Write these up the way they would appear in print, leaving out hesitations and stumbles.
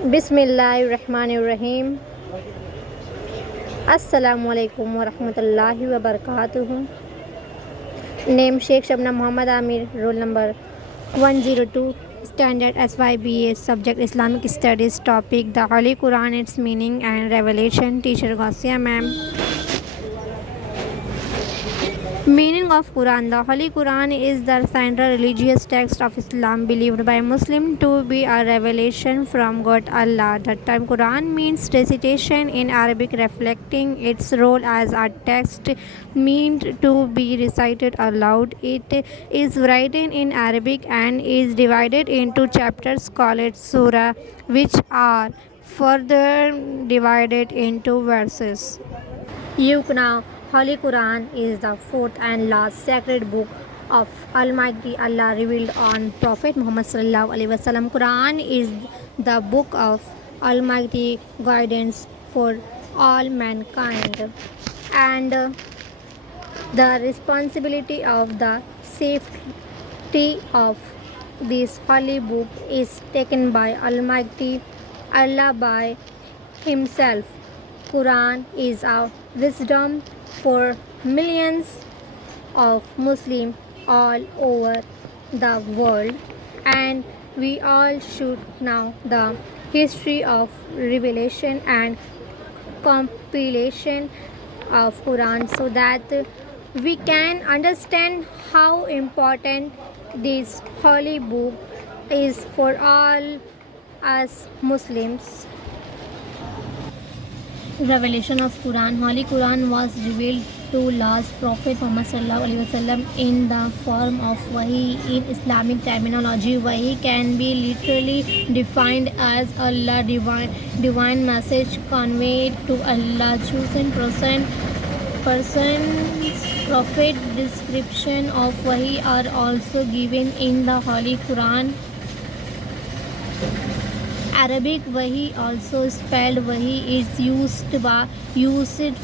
बिस्मिल्लाहिर्रहमानिर्रहीम। अस्सलामुअलैकुम वरहमतुल्लाहि वबरकातुहू। Name Shaikh Shabnam Mohammad Aamir, roll number 102, standard SYBA, subject Islamic studies, topic the holy Quran, its meaning and revelation, teacher Ghausia ma'am. Meaning of Quran. The Holy Quran is the central religious text of Islam, believed by Muslims to be a revelation from God Allah. The term Quran means recitation in Arabic, reflecting its role as a text meant to be recited aloud. It is written in Arabic and is divided into chapters called surah, which are further divided into verses. Yuqna. Holy Quran is the fourth and last sacred book of Almighty Allah revealed on Prophet Muhammad sallallahu alaihi wasallam. Quran is the book of Almighty guidance for all mankind, and the responsibility of the safety of this holy book is taken by Almighty Allah by Himself. Quran is a wisdom for millions of Muslims all over the world, and we all should know the history of revelation and compilation of Quran so that we can understand how important this holy book is for all us Muslims. Revelation of Quran. Holy Quran was revealed to last Prophet Muhammad sallallahu alaihi wasallam in the form of wahi. In Islamic terminology, wahi can be literally defined as Allah divine message conveyed to Allah chosen persons. Prophet description of wahi are also given in the Holy Quran. Arabic wahi, also spelled wahi, is used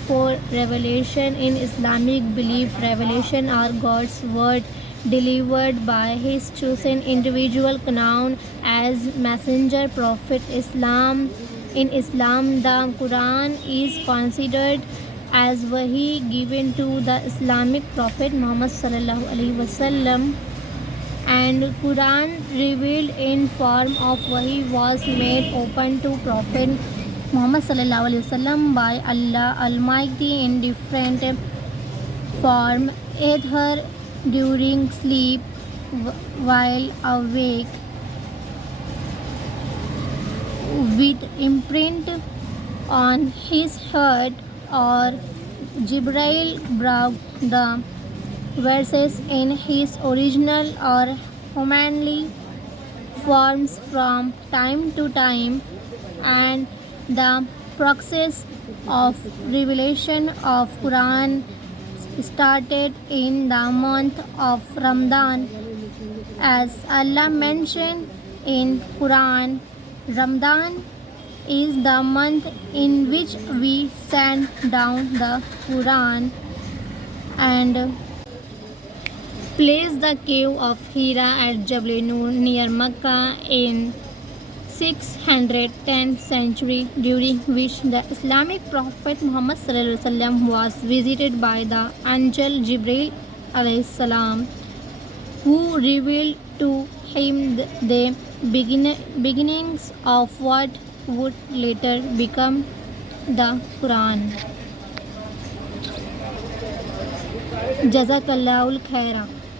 for revelation in Islamic belief. Revelation are God's word delivered by His chosen individual known as messenger prophet. In Islam, the Quran is considered as wahi given to the Islamic prophet Muhammad sallallahu alaihi wasallam, and Quran revealed in form of wahi was made open to Prophet Muhammad sallallahu alaihi wasallam by Allah Almighty in different form, either during sleep, while awake, with imprint on his heart, or Jibril brought the verses in his original or humanly forms from time to time, and the process of revelation of Quran started in the month of Ramadan. As Allah mentioned in Quran, Ramadan is the month in which we send down the Quran and placed the cave of Hira at Jabal Nur near Mecca in 610th century, during which the Islamic prophet Muhammad sallallahu alaihi wasallam was visited by the angel Jibril alayhi salam, who revealed to him the beginnings of what would later become the Quran. Jazakallahu khaira.